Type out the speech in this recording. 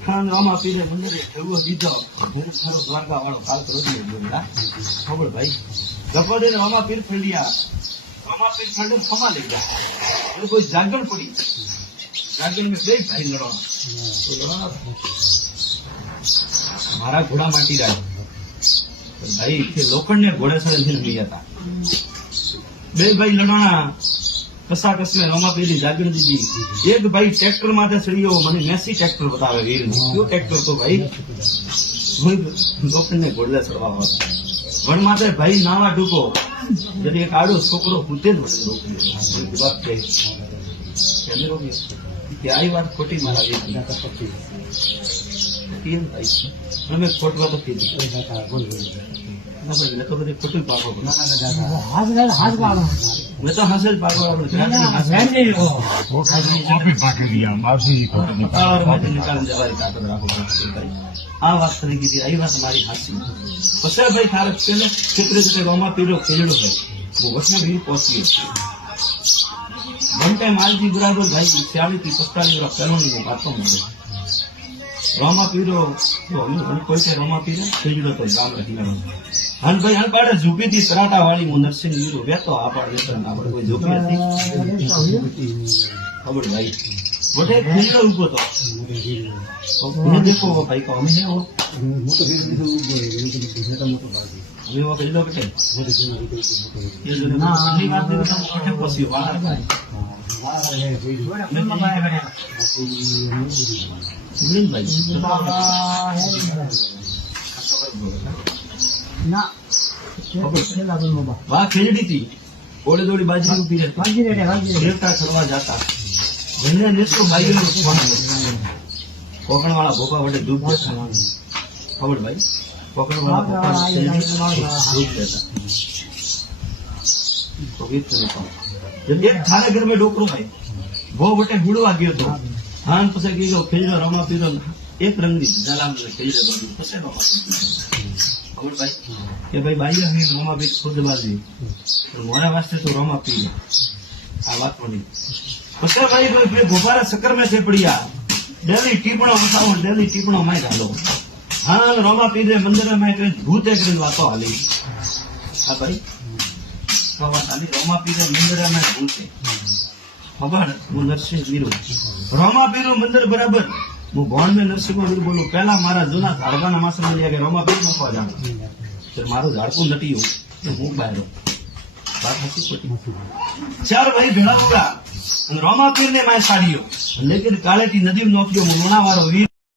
ખાન રામા પીરે મંદિરે ઠેવો દીધો ઘરે સારો દ્વારકા વાળો કાલ કરો દીધો ખબર ભાઈ ગપડે રામા પીર ફળિયા રામા પીર ફળે ખમા લઈ ગયા એટલે કોઈ જાગરણ પડી જાગરણ में બે ભાઈ લડવા મારા ઘોડા માટી રાજ ભાઈ કે લોખંડ ને ઘોડે સાથે લઈ હતા બે ભાઈ લડવાના કસા કસમે રામા પીરી જાગરણ દીધી એક ભાઈ ટ્રેક્ટર માટે ચડ્યો મને મેસી ટ્રેક્ટર બતાવે વીર કયો ટ્રેક્ટર તો ભાઈ લોખંડ ને ઘોડે ચડવા વણ માટે ભાઈ નાવા ડૂબો જયારે એક આડો છોકરો પૂતે જ વડે રોકી વાત ખોટી મારા અમે ખોટવા તો કીધું ખોટું પાકો મેં તો હાંસે જ પાકો આ વાત કરી કીધી આ વાત મારી હાસી પછી ભાઈ તારે ક્ષેત્રે રોમા પીરો ખેલડો હોય હું વસમાં ભીડ પહોંચ્યો વન ટાઈમ માલજી બરાબર ભાઈ 40 થી 45 વર્ષ પહેલાની હું વાતો મળ્યો રામા પીરો કોઈ છે રામા પીરો ખેલડો તો ગામ કિનારો હન ભાઈ હન પાડે ઝૂપી થી સરાટા વાળી હું નરસિંહ વીરો વેતો આપણે આપણે કોઈ ઝૂપી હતી ખબર ભાઈ મોટે ખેલડો ઉભો તો ये देखो वो भाई को हमें वो मोटो हमें वो खेलो बेटे ये जो ना अगली बात में तो मोटे पसी बाहर भाई ना वाह खेलड़ी थी ओले दौड़ी बाजी ऊपी देवता छड़वा जाता जिन्हें नेसो भाई कोकण वाला भोपा वडे दूध देता खबर भाई कोकण वाला भोपा दूध देता तो गीत सुनता जब एक थारे घर में डोकरो भाई वो बटे बुड़वा गयो तो हां पसे गयो खेलरो रामा पीरो एक रंगनी जलाम खेलरो पसे बाबा खबर भाई के भाई भाई हमें रामा पीर खुद बाजी तो मोरा वास्ते तो रामा पीर आ बात नहीं पसे भाई कोई भोपारा चक्कर में से पड़िया डेली टीपणो बताओ डेली टीपणो मैं डालो हाँ रामा पीरे मंदिर में भूते कर वातो हाली हाँ भाई हाली रामा पीरे मंदिर में भूते खबर वो नरसिंह वीरो रामा पीरो मंदिर बराबर वो भवन में नरसिंह वीर बोलो पहला मारा जूना झाड़वा मास में लिया गया रामा पीर मकवा जाना फिर मारो झाड़कू नटी हो तो हूँ बाहर बात हसी खोटी चार भाई भेड़ा होगा रामा पीर ने मैं साड़ियो लेकिन काले की नदी नौकियो मुना वारो वीर